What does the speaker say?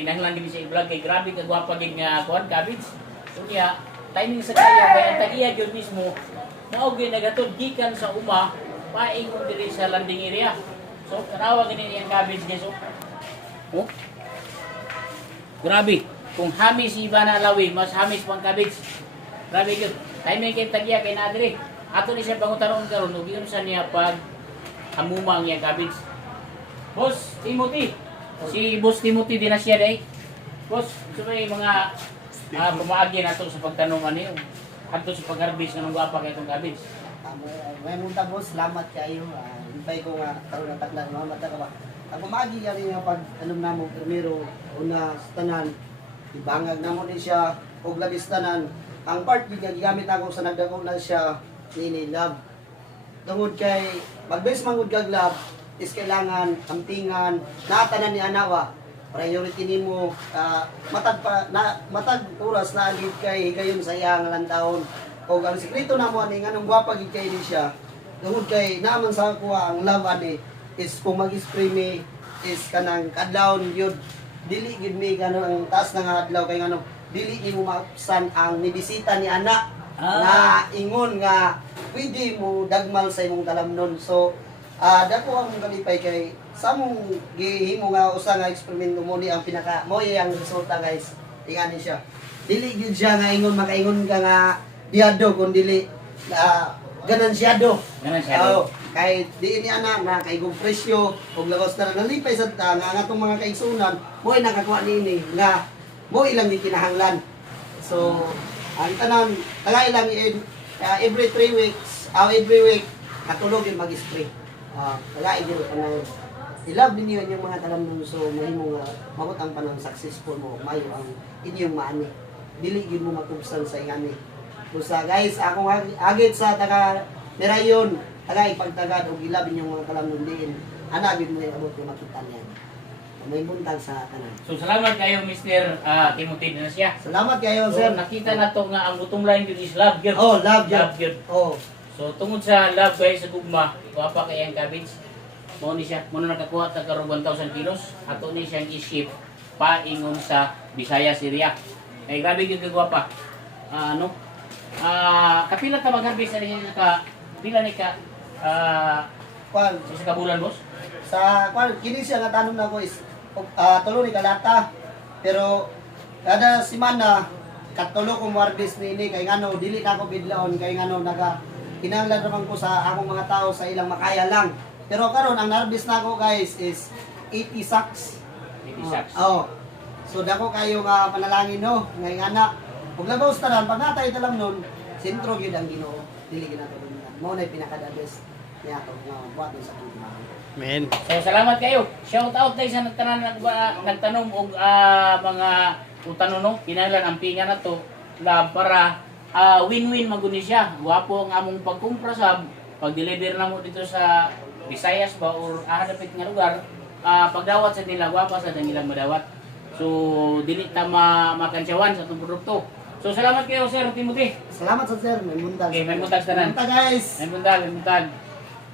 kinahanglan din sa i-vlog kay grabe ka gwapa gid nga kuan cabbage. Unya timing sa kayo kay ang tag-iya gyud mismo mao gyud nagatod gikan sa uma paingon diri sa landing area. So tanawa gini ang cabbage guys. Oh. Grabe. Kung hamis iba na lawi, mas hamis pang cabbage. Grabe gyud. Timing kay tag-iya kay na diri. Ato ni siya pangutanon karon ug yun sa niya pag hamumang yang cabbage. Boss Timothy. Si Boss Timothy din na siya day. Boss, so may mga pumaagi na to sa pagtanong ano ato sa pag-harvest ng guwapa kay itong cabbage. May munta boss, salamat kayo. Hintay ko nga karon na taglan mga mata ka ba. Ang pumagi yan nga pag alam namo primero una sa tanan ibangag namo ni siya og labis tanan. Ang part gigamit ako sa nagdagong na siya nini love. Tungod kay mag-base mangud kag love is kailangan ampingan na tanan ni anawa. Priority nimo matag oras na gid kay higayon sa iyang lantawon. Og ang sikreto namo ani nganong gwapa gid kay ni siya. Tungod kay naman sa kuha ang love ani is kung mag-spray mi is kanang kadlawon yun dili gid mi kanang taas na nga adlaw kay ngano dili imo maupsan ang nibisita ni anak na ingon nga pwede mo dagmal sa imong kalamnon. So dako ang kalipay kay sa mong gihimo nga usa nga eksperimento mo ni ang pinaka mo ang resulta guys ingani siya dili gid siya nga ingon makaingon ka nga diado kun dili ganansyado. Kay di ni ana na kay gug presyo og lawas na nalipay sa nga atong mga kaigsunan mo ay nakakuha niini nga mo ilang ni kinahanglan. So ang tanan tagay lang every 3 weeks every week katulog yung mag-spray. Tagay gyud kanang ilab ninyo yung mga talamnon so mahimo nga mabot ang panang successful mo mayo ang inyong maani. Dili gyud mo matubsan sa ingani. Busa guys, akong agit sa taga Merayon, taga ipagtagad og ilabin yung mga kalamnon diin. Ana gid mo abot yung makita niyan. May buntag sa tanan. So salamat kayo Mr. Timothy din na siya. Salamat kayo So, sir. nakita na to nga ang butong line yun is love yun. Oh, love yun. Oh. So tungod sa love guys sa gugma, guwapa kay ang cabbage. Mo ni siya, mo na nakakuha ta karong 1,000 kilos. Ato ni siyang i-ship paingon sa Visayas area. Kay grabe gyud ka guwapa. Kapila ka mag-harvest ani ka pila ni ka Kwan sa kabulan boss? sa kwan kini siya nga tanom nako is tulo ni kalata. Pero kada semana katulo ko harvest ni kay ngano dili na ako bidlaon kay ngano kinahanglan naman ko sa akong mga tao sa ilang makaya lang. Pero karon ang harvest nako guys is 80 sacks. 80 sacks. So dako kayo nga panalangin no ngay anak. Ug labaw sa tanan pag natay talang nun sentro gyud ang Ginoo dili ginato mo na pinaka-best niya to nga buhat sa kuha. Men. So salamat kayo. Shout out tayo sa nagtanan nagtanong og mga utanon kinahanglan ang pinga na to para win-win maguni siya. Guwapo ang among pagkumpra sa pag-deliver na mo dito sa Visayas ba or dapit nga lugar. Pagdawat sa nila guwapa sa nilang madawat. So dili ta makansyawan sa itong produkto. So salamat kayo Sir Timothy. Salamat sa sir, may buntag. Okay, may buntag tanan. Buntag guys. May buntag.